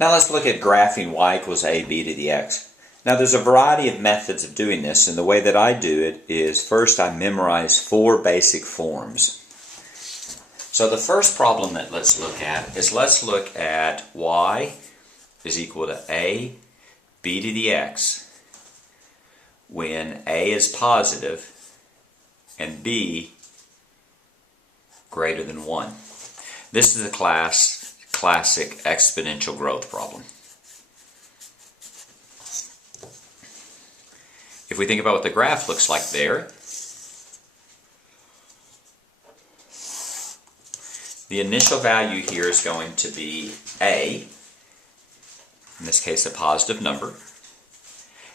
Now let's look at graphing y equals ab to the x. Now there's a variety of methods of doing this, and the way that I do it is first I memorize 4 basic forms. So the first problem that let's look at y is equal to a b to the x when a is positive and b greater than 1. This is a classic exponential growth problem. If we think about what the graph looks like there, the initial value here is going to be a, in this case a positive number.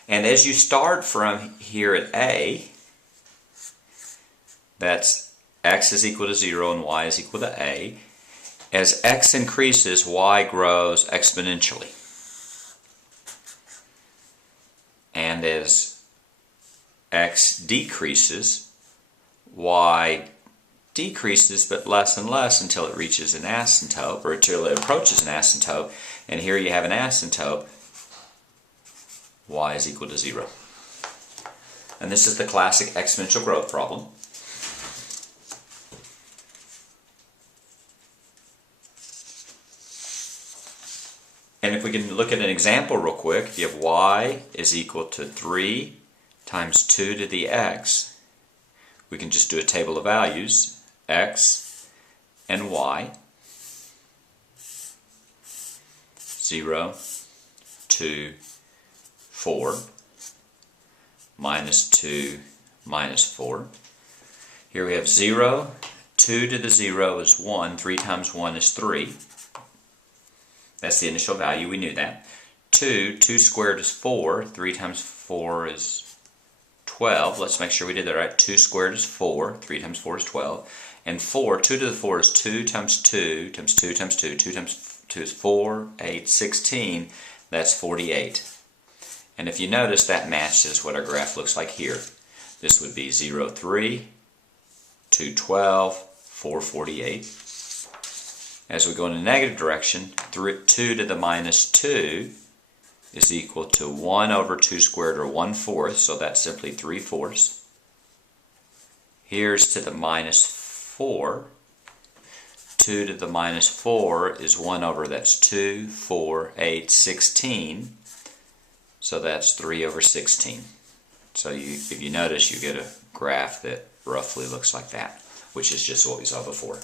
And as you start from here at a, that's x is equal to 0 and y is equal to a. As x increases, y grows exponentially. And as x decreases, y decreases, but less and less until it reaches an asymptote, or until it approaches an asymptote. And here you have an asymptote, y is equal to 0. And this is the classic exponential growth problem. And if we can look at an example real quick, if you have y is equal to 3 times 2 to the x, we can just do a table of values, x and y, 0, 2, 4, minus 2, minus 4. Here we have 0, 2 to the 0 is 1, 3 times 1 is 3. That's the initial value, we knew that. 2 squared is 4, 3 times 4 is 12. Let's make sure we did that right. 2 squared is 4, 3 times 4 is 12. And 4, 2 to the 4 is 2 times 2 times 2 times 2. 2 times 2 is 4, 8, 16. That's 48. And if you notice, that matches what our graph looks like here. This would be 0, 3, 2, 12, 4, 48. As we go in the negative direction, 2 to the minus 2 is equal to 1 over 2 squared, or 1/4, so that's simply 3/4. Here's to the minus 4. 2 to the minus 4 is 1 over, that's 2, 4, 8, 16. So that's 3 over 16. So if you notice, you get a graph that roughly looks like that, which is just what we saw before.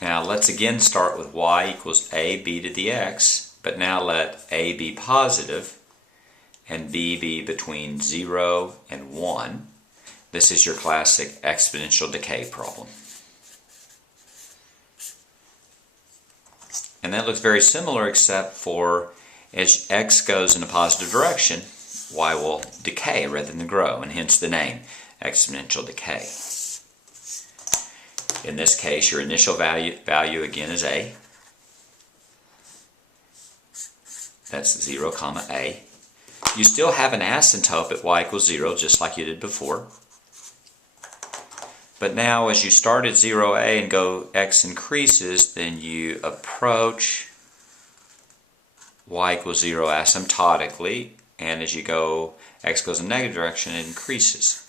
Now let's again start with y equals ab to the x, but now let a be positive and b be between 0 and 1. This is your classic exponential decay problem. And that looks very similar, except for as x goes in a positive direction, y will decay rather than grow, and hence the name, exponential decay. In this case, your initial value again is a. That's 0, comma a. You still have an asymptote at y equals 0, just like you did before. But now as you start at 0a and go x increases, then you approach y equals 0 asymptotically, and as you go, x goes in the negative direction, it increases.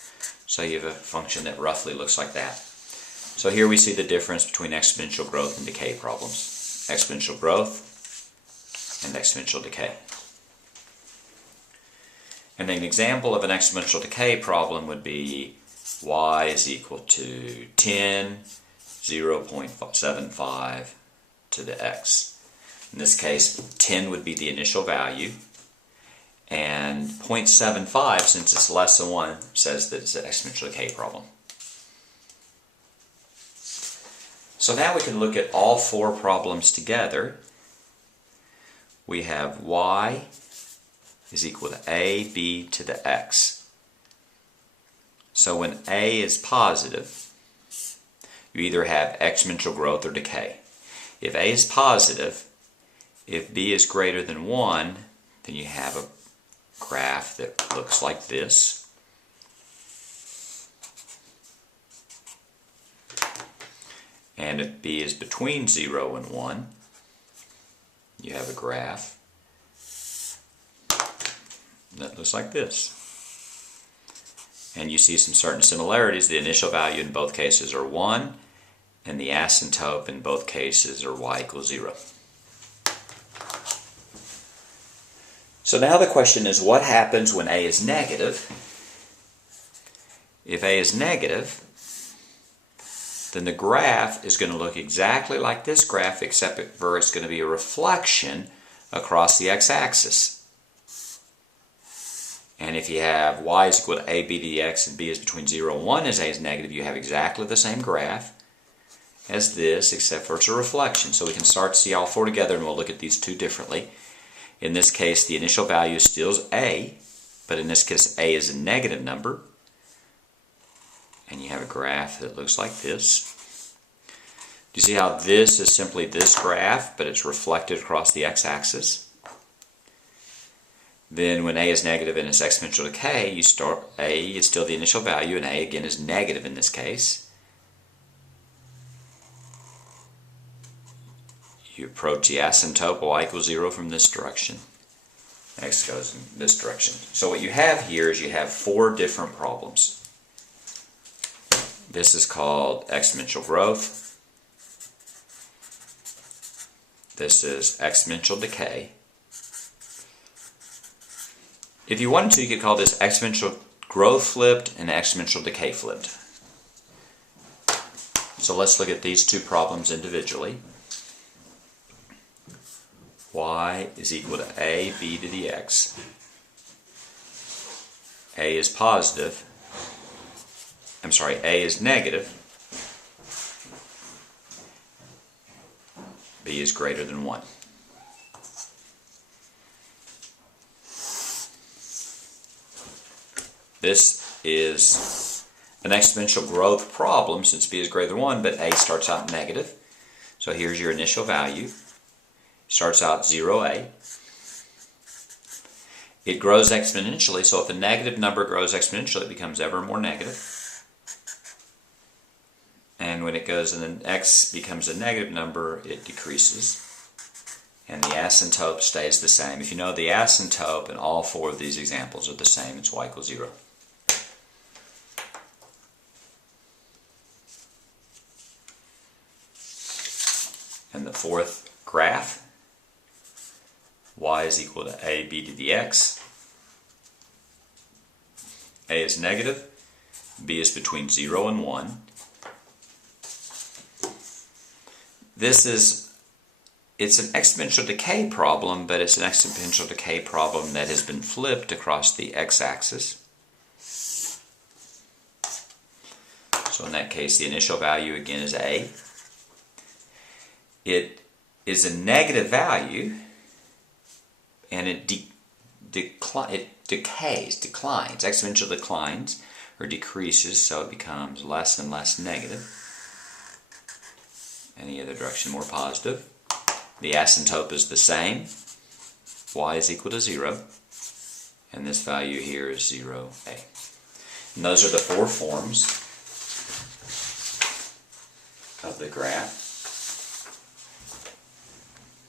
So you have a function that roughly looks like that. So here we see the difference between exponential growth and decay problems. Exponential growth and exponential decay. And an example of an exponential decay problem would be y is equal to 10, 0.75 to the x. In this case, 10 would be the initial value, and 0.75, since it's less than 1, says that it's an exponential decay problem. So now we can look at all 4 problems together. We have y is equal to ab to the x. So when a is positive, you either have exponential growth or decay. If a is positive, if b is greater than 1, then you have a graph that looks like this. And if b is between 0 and 1, you have a graph that looks like this. And you see some certain similarities. The initial value in both cases are 1, and the asymptote in both cases are y equals 0. So now the question is, what happens when a is negative? If a is negative, then the graph is going to look exactly like this graph, except for it's going to be a reflection across the x-axis. And if you have y is equal to a b dx and b is between 0 and 1 as a is negative, you have exactly the same graph as this, except for it's a reflection. So we can start to see all four together, and we'll look at these two differently. In this case, the initial value is still a, but in this case, a is a negative number. And you have a graph that looks like this. Do you see how this is simply this graph, but it's reflected across the x-axis? Then when a is negative in its exponential decay, you start a is still the initial value, and a again is negative in this case. You approach the asymptote y equals 0 from this direction. X goes in this direction. So what you have here is you have four different problems. This is called exponential growth. This is exponential decay. If you wanted to, you could call this exponential growth flipped and exponential decay flipped. So let's look at these two problems individually. Y is equal to a b to the x. A is positive. I'm sorry, a is negative. B is greater than 1. This is an exponential growth problem since b is greater than 1, but a starts out negative. So here's your initial value. Starts out 0a. It grows exponentially, so if a negative number grows exponentially, it becomes ever more negative. And when it goes and then x becomes a negative number, it decreases. And the asymptote stays the same. If you know the asymptote in all four of these examples are the same, it's y equals 0. And the fourth graph, y is equal to a b to the x. A is negative, b is between 0 and 1. It's an exponential decay problem, but it's an exponential decay problem that has been flipped across the x-axis. So in that case, the initial value again is a. It is a negative value, and it declines, exponential declines, or decreases, so it becomes less and less negative. Any other direction more positive. The asymptote is the same. Y is equal to 0. And this value here is 0a. And those are the four forms of the graph.